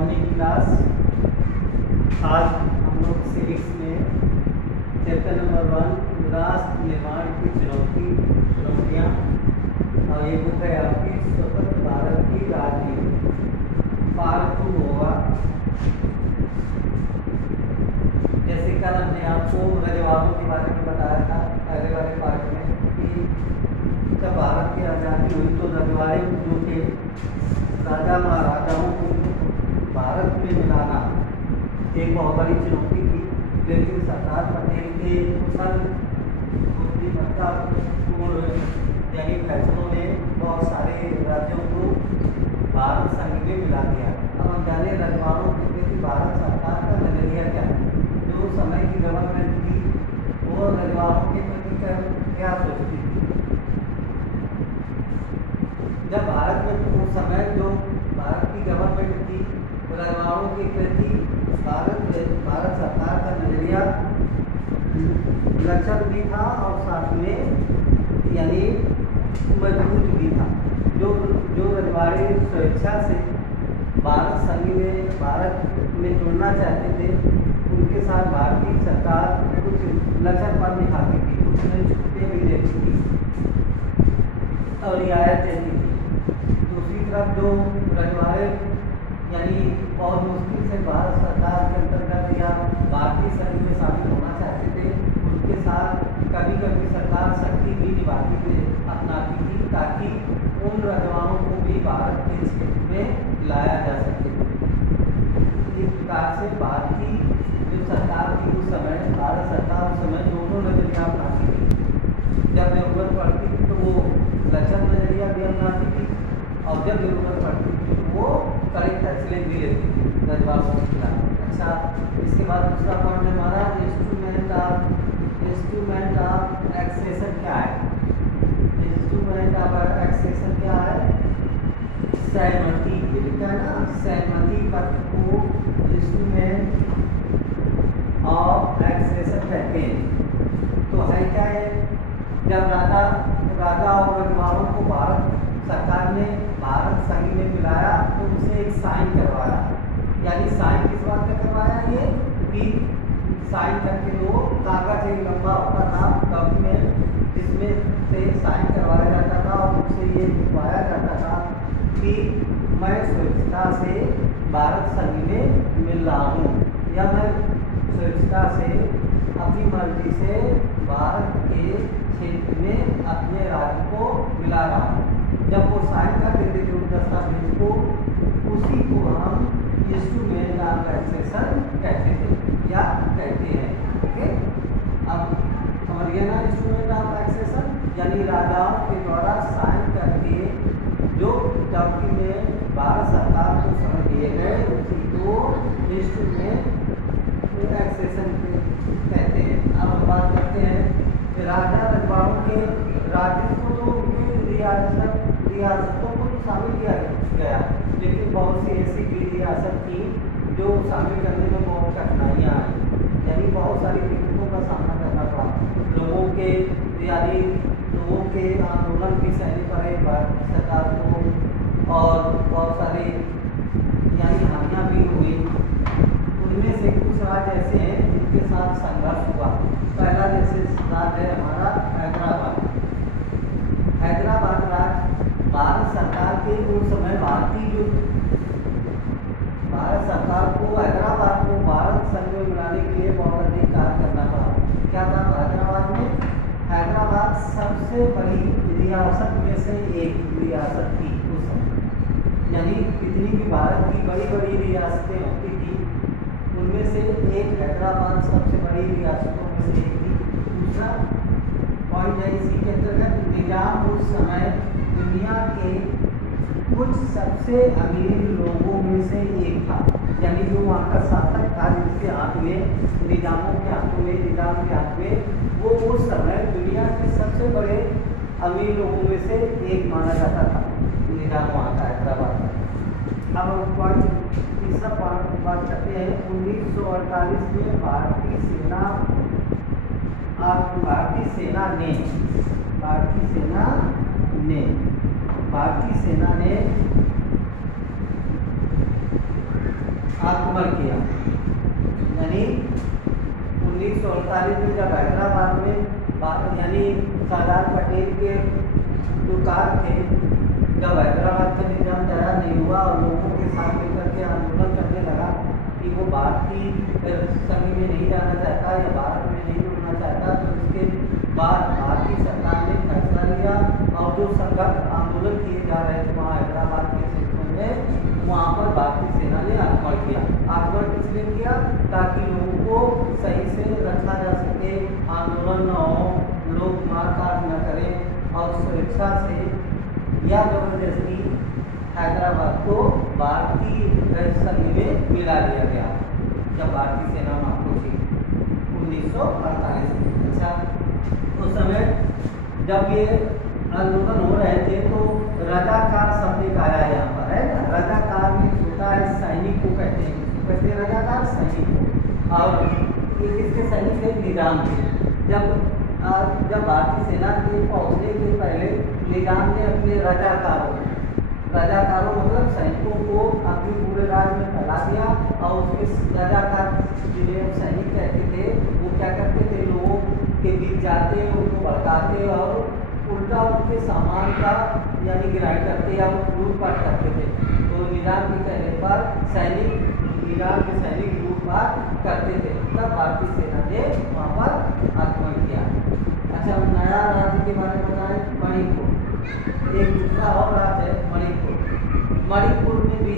Morning class. आज हम लोग सिविक्स में चैप्टर नंबर 1 राष्ट्र निर्माण की चुनौतियाँ और ये बुक है आपकी स्वतंत्र भारत की राजनीति, पार्ट 2 होगा। जैसे कल हमने आपको रजवाड़ों के बारे में बताया था पहले वाले पार्ट में कि जब भारत की आज़ादी हुई तो रजवाड़े जो थे राजा महाराजाओं को भारत में मिलाना एक बहुत बड़ी चुनौती थी, लेकिन सरदार पटेल के कुशल बुद्धिमत्तापूर्ण यानी फैसलों ने बहुत सारे राज्यों को भारत संघ में मिला दिया। अब हम जाने रजवाड़ों के प्रति भारत सरकार का नजरिया क्या है। जो समय की गवर्नमेंट थी वो रजवाड़ों के प्रति क्या सोचती थी। जब भारत में उस समय जो भारत की गवर्नमेंट थी रजवाड़ों के प्रति भारत सरकार का नजरिया लचक भी था और साथ में यानी मजबूत भी था। जो रजवाड़े स्वेच्छा से भारत में जुड़ना चाहते थे उनके साथ भारतीय सरकार कुछ लचकपन दिखाती थी, कुछ नई छुट्टियाँ भी देती थी और रियायत देती थी। दूसरी तरफ जो रजवाड़े यानी बहुत मुश्किल से भारत सरकार के अंतर्गत या भारतीय संघ में शामिल होना चाहते थे, उनके साथ कभी कभी सरकार शक्ति भी अपनाती थी ताकि उन रजवाड़ों को भी भारत के क्षेत्र में लाया जा सके। इस प्रकार से भारतीय जो सरकार थी उस समय भारत सरकार उस समय दोनों नजरिया अपनाती थी। जब जरूरत पड़ती थी तो वो लचक नजरिया भी अपनाती थी और जब जरूरत पड़ती थी तो वो कड़े फैसले भी लेती थी रजवाड़ों के खिलाफ। अच्छा, इसके बाद दूसरा पॉइंट हमारा इंस्ट्रूमेंट ऑफ एक्सेशन क्या है। इंस्ट्रूमेंट ऑफ एक्सेशन क्या है? सहमति, ये लिखा है ना, सहमति पत्र को इंस्ट्रूमेंट ऑफ एक्सेशन कहते हैं। तो है क्या है, जब राजा और रजवाड़ों को भारत सरकार ने भारत संघ में मिलाया तो उसे एक साइन करवाया। यानी साइन किस बात का करवाया? ये कि साइन करके वो कागज एक लंबा होता था डॉक्यूमेंट जिसमें से साइन करवाया जाता था और उससे ये लिखवाया जाता था कि मैं स्वेच्छा से भारत संघ में मिल रहा हूँ या मैं स्वेच्छा से अपनी मर्जी से भारत के क्षेत्र में अपने राज्य को मिला रहा हूँ। जब वो साइन कर देते थे उस दस्तावेज को, उसी को हम इंस्ट्रूमेंट ऑफ एक्सेशन कहते थे या कहते हैं। ओके, अब समझ गए ना इंस्ट्रूमेंट ऑफ एक्सेशन यानी राजाओं के द्वारा साइन करके जो डॉक्यूमेंट भारत सरकार को समझ दिए गए उसी को इंस्ट्रूमेंट एक्सेशन कहते हैं। अब हम बात करते हैं कि राजा रजवाड़ों के राज्य को तो उनकी रियासतों को शामिल किया गया, लेकिन बहुत सी ऐसी भी रियासत थी जो शामिल करने में बहुत कठिनाइयाँ आई, यानी बहुत सारी दिक्कतों का सामना करना पड़ा। लोगों के आंदोलन भी सहने पड़े भारत सरकार को और बहुत सारे यानी हानियाँ भी हुई। उनमें से कुछ राज्य ऐसे हैं जिनके साथ संघर्ष हुआ। पहला जैसे राज्य है हमारा हैदराबाद। हैदराबाद राज्य भारत सरकार के उस समय भारत सरकार को हैदराबाद को भारत संघ में मिलाने के लिए बहुत अधिक कार्य करना पड़ा। क्या था हैदराबाद में? हैदराबाद सबसे बड़ी रियासत में से एक रियासत थी उस समय। यानी जितनी भी भारत की बड़ी बड़ी रियासतें होती थी उनमें से एक हैदराबाद सबसे बड़ी रियासतों में से एक थी। दूसरा पॉइंट है इसी के अंतर्गत निजाम उस समय दुनिया के कुछ सबसे अमीर लोगों में से एक था। यानी जो वहाँ का शासक था जिसके हाथ में निजाम के हाथ में वो उस समय दुनिया के सबसे बड़े अमीर लोगों में से एक माना जाता था निजाम वहाँ का हैदराबाद का। अब हम तीसरा पॉइंट बात करते हैं 1948 में भारतीय सेना ने आक्रमण किया। यानी 1948 में जब हैदराबाद में यानी सरदार पटेल के जो कार थे, जब हैदराबाद का निजाम तैयार नहीं हुआ और लोगों के साथ मिलकर के आंदोलन करने लगा कि वो भारतीय संघ में नहीं जाना चाहता या भारत में नहीं जुड़ना चाहता, तो उसके बाद भारतीय सरकार ने फैसला लिया और जो संघर्ष आंदोलन किए जा रहे थे वहाँ हैदराबाद के क्षेत्रों में, वहाँ पर भारतीय सेना ने आक्रमण किया। आक्रमण किस लिए किया? ताकि लोगों को सही से रखा जा सके, आंदोलन न हो, लोग मारकाट न करें और स्वेच्छा से या जबरदस्ती हैदराबाद को भारतीय संघ में मिला दिया गया जब भारतीय सेना वहाँ पहुंची 1948 में। अच्छा, उस समय जब ये आंदोलन हो रहे थे तो रजाकार शब्द एक आया यहाँ पर, है ना। रजाकार में होता है सैनिक को कहते हैं, कहते हैं रजाकार सैनिक को। और ये किसके सैनिक थे? निजाम थे। जब भारतीय सेना के पहुंचने के पहले निजाम ने अपने रजाकारों मतलब सैनिकों को अपने पूरे राज्य में फैला दिया और उसके रजाकार जिन्हें सैनिक कहते थे वो क्या करते थे? लोगों के बीच जाते, उनको भड़काते और उल्टा उनके सामान का यानी गिराई करते या लूटपाट करते थे। तो निजाम के कहने पर निजाम के सैनिक लूटपाट करते थे, तब भारतीय सेना ने वहाँ पर आक्रमण किया। अच्छा, नया राज्य के बारे में बताएं, मणिपुर। एक दूसरा और राज्य है मणिपुर। मणिपुर में भी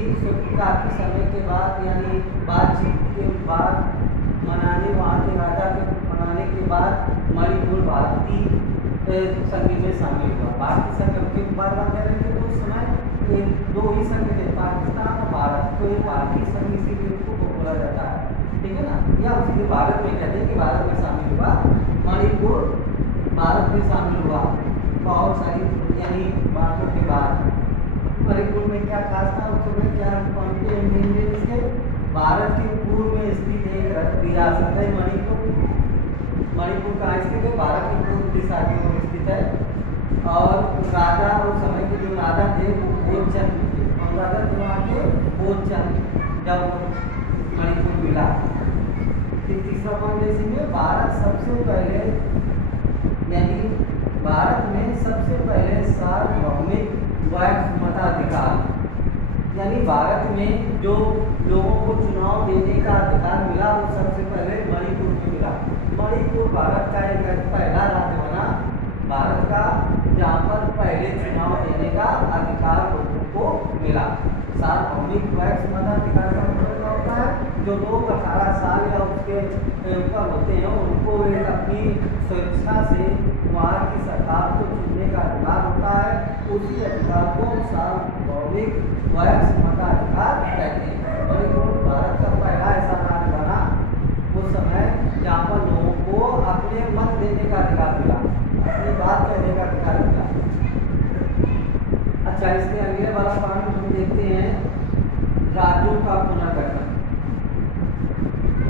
काफी समय के बाद यानी बातचीत के बाद मनाने, वहाँ के राजा के मनाने के बाद मणिपुर भारतीय संघ में शामिल हुआ। भारतीय संघ के बारे में कह रहे थे तो उस समय दो ही संघ थे, पाकिस्तान और भारत। तो ये भारतीय संघ इसीलिए उसको बोला जाता है, ठीक है ना। या उसी भारत में कहते हैं कि भारत में शामिल हुआ, मणिपुर भारत में शामिल हुआ बहुत सारी यानी बातों के बाद। मणिपुर में क्या खास था उस समय? क्या इंडिपेंडेंस के भारत के पूर्व में स्थित एक रियासत है मणिपुर। मणिपुर कहाँ स्थित है? भारत की पूर्व दिशा की ओर स्थित है। और राजा उस समय के जो राजा थे वो बोधचंद थे, और राजा थे वहाँ के बोधचंद। जब मणिपुर मिला, तीसरा पॉइंट देखेंगे, भारत सबसे पहले यानी भारत में सबसे पहले सार्वभौमिक मताधिकार, यानी भारत में जो लोगों को चुनाव देने का अधिकार मिला वो सबसे पहले मणिपुर में मिला। मणिपुर भारत का एक पहला राज्य बना भारत का जहाँ पर पहले चुनाव देने का अधिकार लोगों को मिला। सार्वभौमिक मताधिकार का मतलब क्या होता है? जो लोग 18 साल या उसके ऊपर होते हैं उनको एक अपनी स्वेच्छा से वहाँ की सरकार को चुनने का अधिकार होता है, उसी अधिकार को सार्वभौमिक मताधिकार कहते हैं। मणिपुर भारत का पहला ऐसा राज्य बना उस समय जहाँ पर लोगों को अपने मत देने का अधिकार मिला, अपनी बात कहने का अधिकार मिला। अच्छा, इसके अगले वाला पॉइंट हम देखते हैं, राज्यों का पुनर्गठन।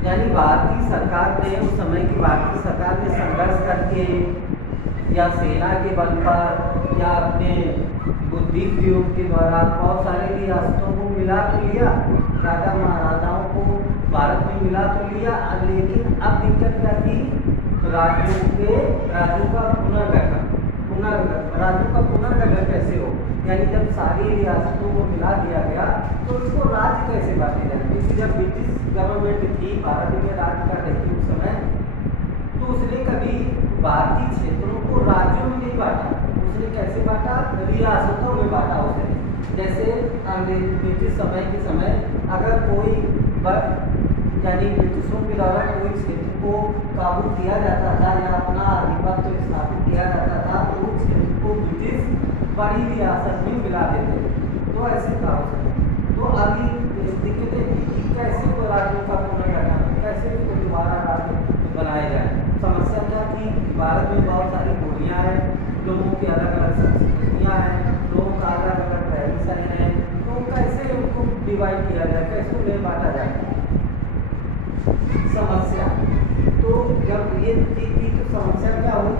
यानी भारतीय सरकार ने उस समय की भारतीय सरकार ने संघर्ष करके या सेना के बल पर या अपने बुद्धि प्रयोग के द्वारा बहुत सारे रियासतों को मिला तो लिया, राजा महाराजाओं को भारत में मिला तो लिया, लेकिन अब दिक्कत क्या थी? राज्यों का पुनर्गठन कैसे हो? यानी जब सारी रियासतों को मिला दिया गया तो उसको राज्य कैसे बांटे जाए? क्योंकि जब ब्रिटिश गवर्नमेंट थी भारत में राज्य कर रही थी उस समय, तो उसने कभी भारतीय क्षेत्रों को राज्यों में नहीं बांटा, उसने कैसे बांटा? रियासतों में बांटा उसने। जैसे ब्रिटिश समय के समय अगर कोई यानी ब्रिटिशों के द्वारा कोई क्षेत्र को काबू किया जाता था या अपना आधिपत्य स्थापित किया जाता था तो उस क्षेत्र को ब्रिटिश बड़ी रियासत में मिला देते थे। तो ऐसे था उस समय। तो अभी दिक्कतें थी कि कैसे को राज्यों का पुनर्गठन, कैसे उसको दोबारा राज्य बनाया जाए। समस्या क्या थी? भारत में बहुत सारी बोलियाँ हैं, लोगों की अलग अलग संस्कृतियाँ हैं, लोगों का अलग अलग रहन सहन है, तो कैसे उनको डिवाइड किया जाए, कैसे उन्हें बांटा जाए? समस्या तो जब ये थी तो समस्या क्या हुई?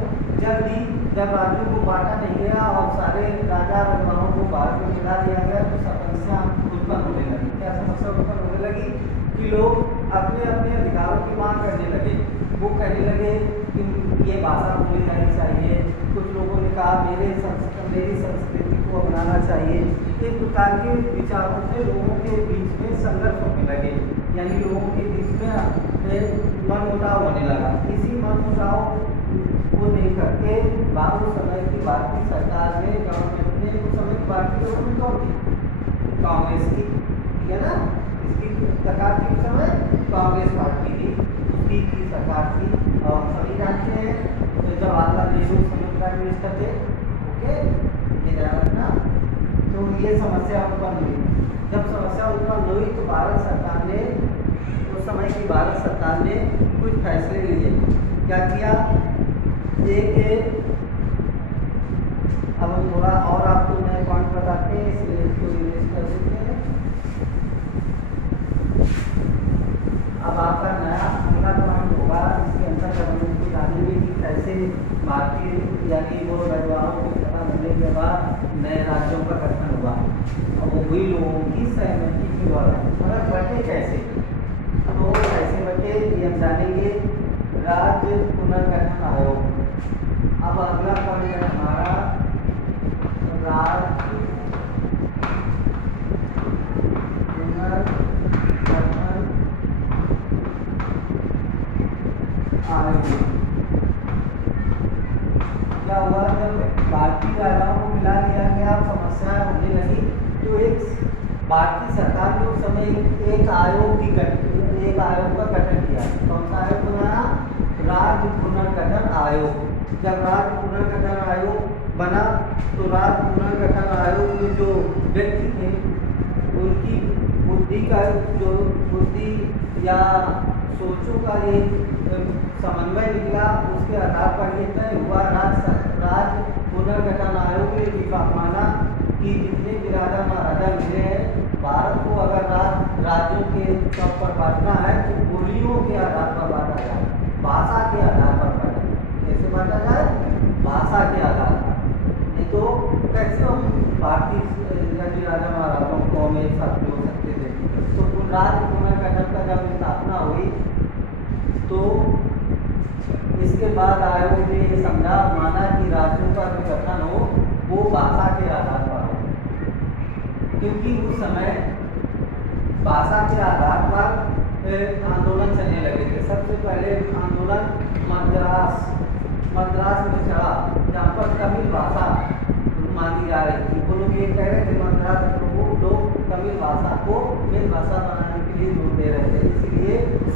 जब राज्यों को बांटा नहीं गया और सारे राजा रजवाड़ों को भारत में मिला दिया गया तो समस्या उत्पन्न होने लगी। क्या समस्या उत्पन्न होने लगी? कि लोग अपने अपने अधिकारों की मांग करने लगे। वो कहने लगे कि ये भाषा बोली जानी चाहिए। कुछ लोगों ने कहा मेरी संस्कृति को अपनाना चाहिए। इस प्रकार के विचारों से लोगों के बीच में संघर्ष होने लगे, यानी लोगों के बीच में मनमुटाव होने लगा। इसी मनमुटाव को नहीं करके उस समय की भारतीय सरकार ने, गवर्नमेंट ने, उस समय की भारतीय गवर्नमेंट कौन थी? कांग्रेस की, ठीक है ना। इसकी सरकार की उस समय कांग्रेस पार्टी थी, उसकी की सरकार थी। और सभी जानते हैं तो जवाहरलाल नेहरू प्राइम मिनिस्टर थे। ओके, ये ध्यान रखना। तो ये समस्या उत्पन्न हुई। जब समस्या उत्पन्न हुई तो भारत सरकार ने, उस समय की भारत सरकार ने कुछ फैसले लिए। क्या किया? एक अब हम थोड़ा और आपको नए पॉइंट बताते हैं, इसलिए इसको इरेज कर देते हैं। अब आपका नया अगला पॉइंट होगा, इसके अंदर जब हम इसको जानेंगे कि कैसे भारतीय यानी वो रजवाड़ों की सत्ता बनने के बाद नए राज्यों का गठन हुआ और वो हुई लोगों की सहमति के द्वारा। मगर बटे कैसे? तो कैसे बटे ये हम जानेंगे। राज्य पुनर्गठन आयोग। अब अगला पॉइंट है हमारा राज्य पुनर्गठन आयोग। क्या हुआ? जब भारतीय राजाओं को मिला दिया गया, समस्याएं होने लगी, तो एक भारतीय सरकार ने उस समय एक आयोग का गठन किया। कौन सा आयोग बनाया? राज्य पुनर्गठन आयोग। जब राज्य पुनर्गठन आयोग बना तो राज्य पुनर्गठन आयोग में जो व्यक्ति थे उनकी बुद्धि या सोचों का एक समन्वय निकला। उसके आधार पर यह तय हुआ, राज्य पुनर्गठन आयोग ने भी माना कि जितने बिरादर महाराजा मिले हैं, भारत को अगर राज्यों के तौर पर बांटना है तो बोलियों के आधार पर बांटा जाए, भाषा के आधार पर बांटा जाए। कैसे बांटा जाए? भाषा के आधार पर। नहीं तो कैसे हम भारतीय राजा महाराजाओं को हम एक साथ जोड़ सकते थे? तो राज्य पुनर्गठन का जब स्थापना हुई तो इसके बाद आयोग ने ये समझा, माना कि राज्यों का जो गठन हो वो भाषा के आधार पर हो, क्योंकि उस समय भाषा के आधार पर आंदोलन चलने लगे थे। सबसे पहले आंदोलन मद्रास में चला, जहाँ पर तमिल भाषा मांगी जा रही थी। वो लोग ये कह रहे थे मद्रास लोग तमिल भाषा को मेन भाषा बनाने के लिए जोर दे रहे थे। इसलिए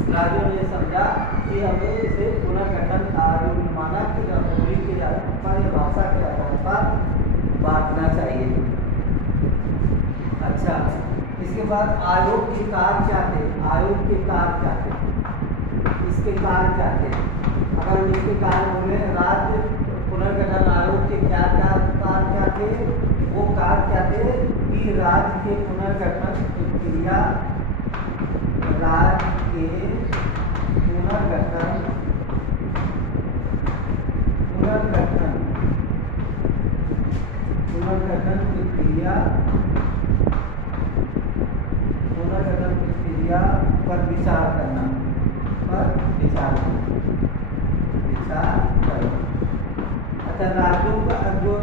राज्यों ने समझा कि हमें इसे पुनर्गठन आयोग ने माना कि बोली के आधार पर या भाषा के आधार पर बांटना चाहिए। अच्छा, इसके बाद आयोग के कार्य क्या थे? आयोग के कार्य क्या थे? इसके कार्य क्या थे? अगर हम इसके कार्य बोले, राज्य पुनर्गठन आयोग के क्या कार्य क्या थे? वो कार्य क्या थे कि राज्य के पुनर्गठन प्रक्रिया, राज्य के पुनर्गठन प्रक्रिया पर विचार करना, अच्छा, राज्यों का जो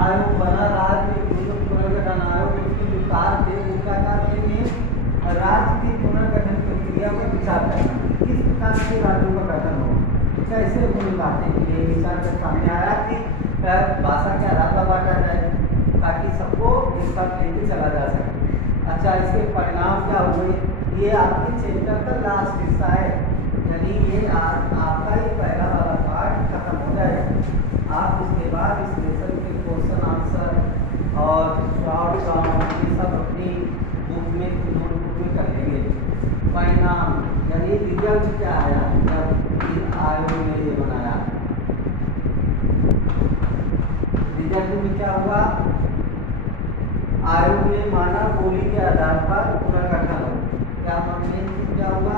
आयोग बना, राज्य पुनर्गठन आयोग, उसके जो कार्य थे वो क्या कार्य थे? राज्य की पुनर्गठन प्रक्रिया पर विचार करना, किस प्रकार के राज्यों का गठन हो, कैसे उन्हें बांटे। ये विचार कर सामने आया कि भाषा के आधार पर बांटा जाए ताकि सबको एक साथ लेके चला जा सके। अच्छा, इसके परिणाम क्या हुए? ये आपके चैप्टर का लास्ट हिस्सा है, यानी ये आपका ये पहला वाला पार्ट खत्म हो जाएगा। आप इसके बाद इस लेसन के क्वेश्चन आंसर और शॉर्ट फॉर्म ये सब अपनी बुक में, नोटबुक में कर लेंगे। परिणाम यानी रिजल्ट क्या आया जब आयोग ने ये बनाया? रिजल्ट में क्या हुआ? आयोग ने माना बोली के आधार पर पुनर्गठन हो। क्या मानने क्या हुआ?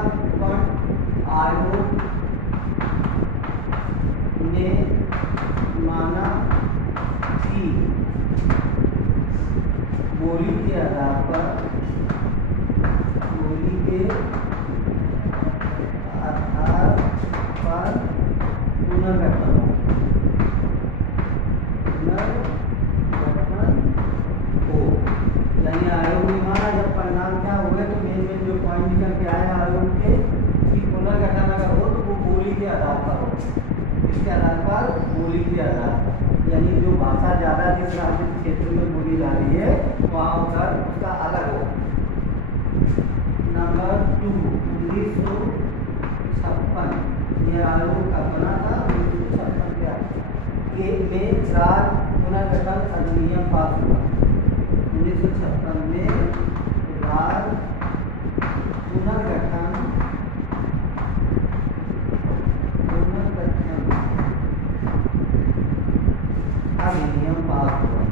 आयोग ने माना कि बोली के आधार पर परिणाम क्या हुए, तो मेन मेन जो पॉइंट निकल के आए आयोग के कि पुनर्गठन अगर हो तो वो बोली के आधार पर हो। इसके आधार पर, बोली के आधार पर, यानी जो भाषा ज़्यादा जिस राज्य क्षेत्र में बोली जा रही है वहाँ पर उसका अलग हो। नंबर 2, 1956 ये आयोग का बना था। 1956 के में राज्य पुनर्गठन अधिनियम पास हुआ। 1956 में राज्य पुनर्गठन अधिनियम पास हुआ।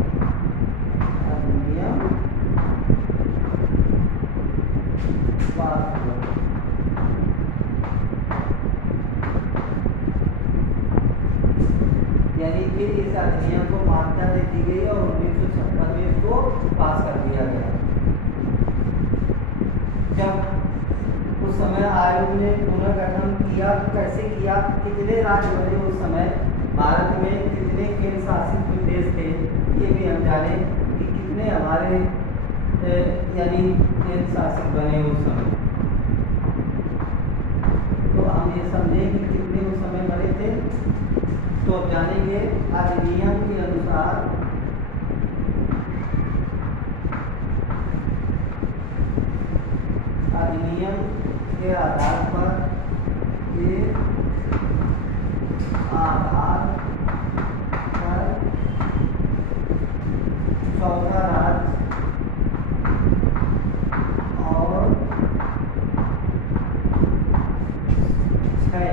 अधिनियम पास हुआ। यानी कि इस अधिनियम को मान्यता दे दी गई और 1956 में इसको पास कर दिया गया। जब उस समय आयोग ने पुनर्गठन किया, कैसे किया, कितने राज्य बने उस समय भारत में, कितने केंद्र शासित प्रदेश थे ये भी हम जाने कि कितने हमारे यानी केंद्र शासित बने उस समय। तो हम ये समझें कि कितने उस समय बने थे, तो अब जानेंगे अधिनियम के अनुसार। अधिनियम के आधार पर ये आधार पर 14 राज्य और 6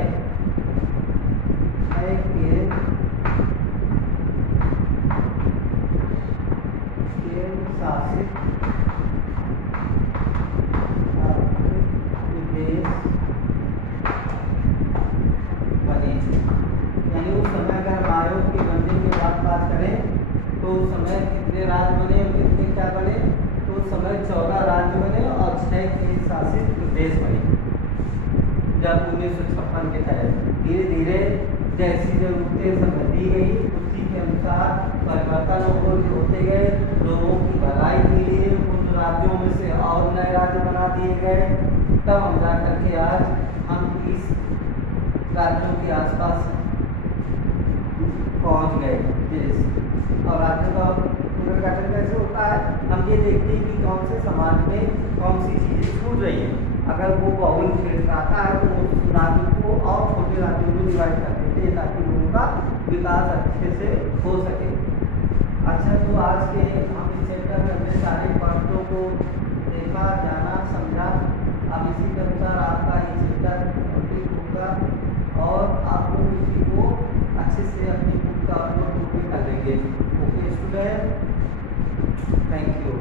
केंद्र शासित प्रदेश बने। यानी उस समय अगर हम आयोग के बनने के बाद बात करें तो उस समय कितने राज्य बने और कितने क्या बने, तो उस समय 14 राज्य बने और 6 केंद्र शासित प्रदेश बने। जब 1956 के तहत धीरे धीरे जैसी जरूरतें समझी गई उसी के अनुसार परिवर्तन होते गए। लोगों की भलाई के लिए उन राज्यों में से और नए राज्य बना दिए गए। तब हम जा करके आज हम 30 राज्यों के आसपास पहुंच गए देश। और राज्यों का पुनर्गठन कैसे होता है, हम ये देखते हैं कि कौन से समाज में कौन सी चीज़ें छूट रही हैं। अगर वो बहुल क्षेत्र आता है तो उस राज्य को और छोटे राज्यों में डिवाइड कर देते हैं ताकि लोगों का विकास अच्छे से हो सके। अच्छा, तो आज के हम इस चैप्टर में अपने सारे पॉइंटों को देखा, जाना, समझा। अब इसी के अनुसार आपका ये चैप्टर कंप्लीट होगा और आप लोग इसी को अच्छे से अपनी बुक का अपलोड कर देंगे। Okay student, thank you.